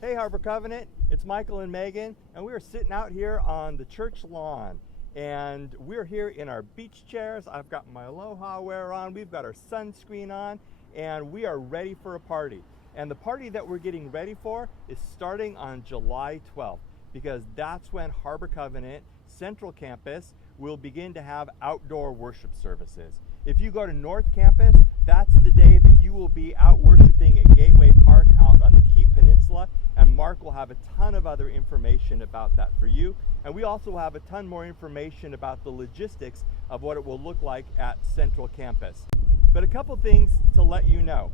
Hey Harbor Covenant, it's Michael and Megan, and we are sitting out here on the church lawn. And we're here in our beach chairs. I've got my Aloha wear on, we've got our sunscreen on, and we are ready for a party. And the party that we're getting ready for is starting on July 12th, because that's when Harbor Covenant Central Campus will begin to have outdoor worship services. If you go to North Campus, that's the day that you will be out worshiping at Gateway Park out on the Key Peninsula, and Mark will have a ton of other information about that for you. And we also have a ton more information about the logistics of what it will look like at Central Campus. But a couple things to let you know.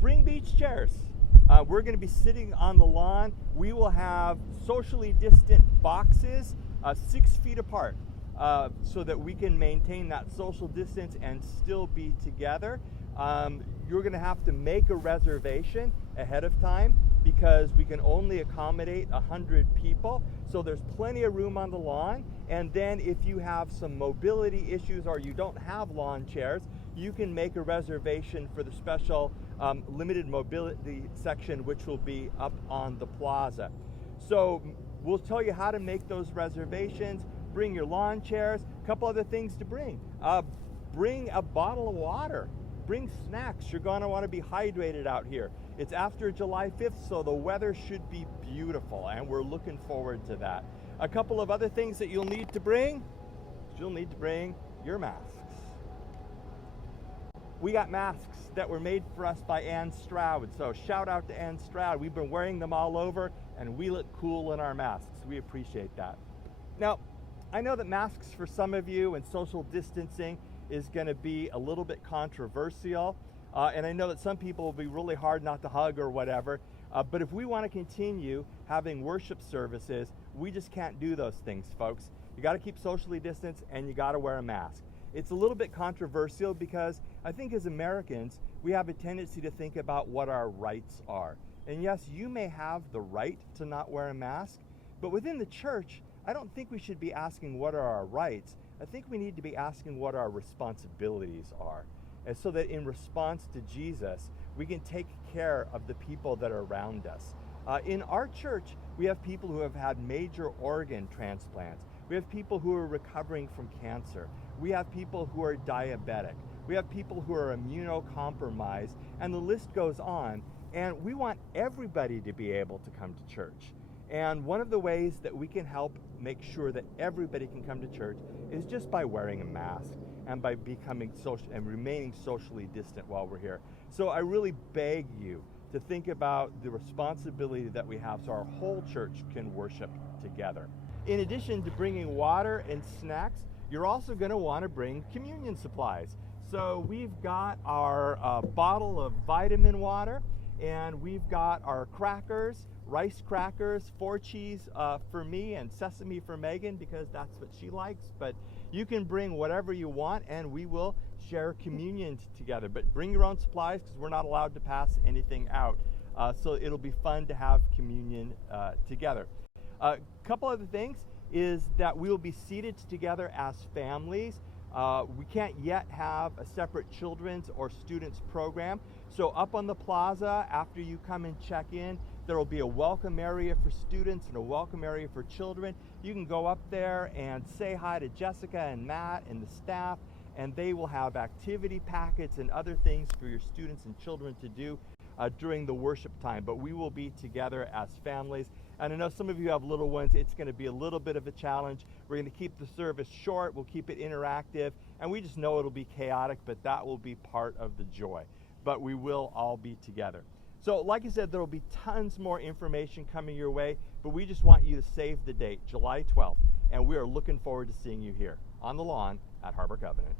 Bring beach chairs. We're going to be sitting on the lawn. We will have socially distant boxes 6 feet apart so that we can maintain that social distance and still be together. You're going to have to make a reservation ahead of time because we can only accommodate 100 people. So there's plenty of room on the lawn. And then if you have some mobility issues or you don't have lawn chairs, you can make a reservation for the special limited mobility section, which will be up on the plaza. So we'll tell you how to make those reservations. Bring your lawn chairs. A couple other things to bring. Bring a bottle of water. Bring snacks. You're going to want to be hydrated out here. It's after July 5th, so the weather should be beautiful, and we're looking forward to that. A couple of other things that you'll need to bring. You'll need to bring your masks. We got masks that were made for us by Ann Stroud, so shout out to Ann Stroud. We've been wearing them all over, and we look cool in our masks. We appreciate that. Now, I know that masks for some of you and social distancing is going to be a little bit controversial, and I know that some people will be really hard not to hug or whatever, but if we want to continue having worship services, we just can't do those things, folks. You got to keep socially distanced, and you got to wear a mask. It's a little bit controversial because I think as Americans, we have a tendency to think about what our rights are. And yes, you may have the right to not wear a mask, but within the church, I don't think we should be asking what are our rights. I think we need to be asking what our responsibilities are. And so that in response to Jesus, we can take care of the people that are around us. In our church, we have people who have had major organ transplants. We have people who are recovering from cancer. We have people who are diabetic. We have people who are immunocompromised, and the list goes on. And we want everybody to be able to come to church. And one of the ways that we can help make sure that everybody can come to church is just by wearing a mask and by becoming social and remaining socially distant while we're here. So I really beg you to think about the responsibility that we have so our whole church can worship together. In addition to bringing water and snacks, you're also going to want to bring communion supplies. So we've got our bottle of vitamin water, and we've got our crackers, rice crackers, 4 cheese for me, and sesame for Megan because that's what she likes. But you can bring whatever you want, and we will share communion together. But bring your own supplies because we're not allowed to pass anything out. So it'll be fun to have communion together. A couple other things is that we will be seated together as families. We can't yet have a separate children's or students program. So up on the plaza, after you come and check in, there will be a welcome area for students and a welcome area for children. You can go up there and say hi to Jessica and Matt and the staff, and they will have activity packets and other things for your students and children to do during the worship time. But we will be together as families. And I know some of you have little ones. It's going to be a little bit of a challenge. We're going to keep the service short. We'll keep it interactive. And we just know it'll be chaotic, but that will be part of the joy. But we will all be together. So like I said, there will be tons more information coming your way, but we just want you to save the date, July 12th. And we are looking forward to seeing you here on the lawn at Harbor Covenant.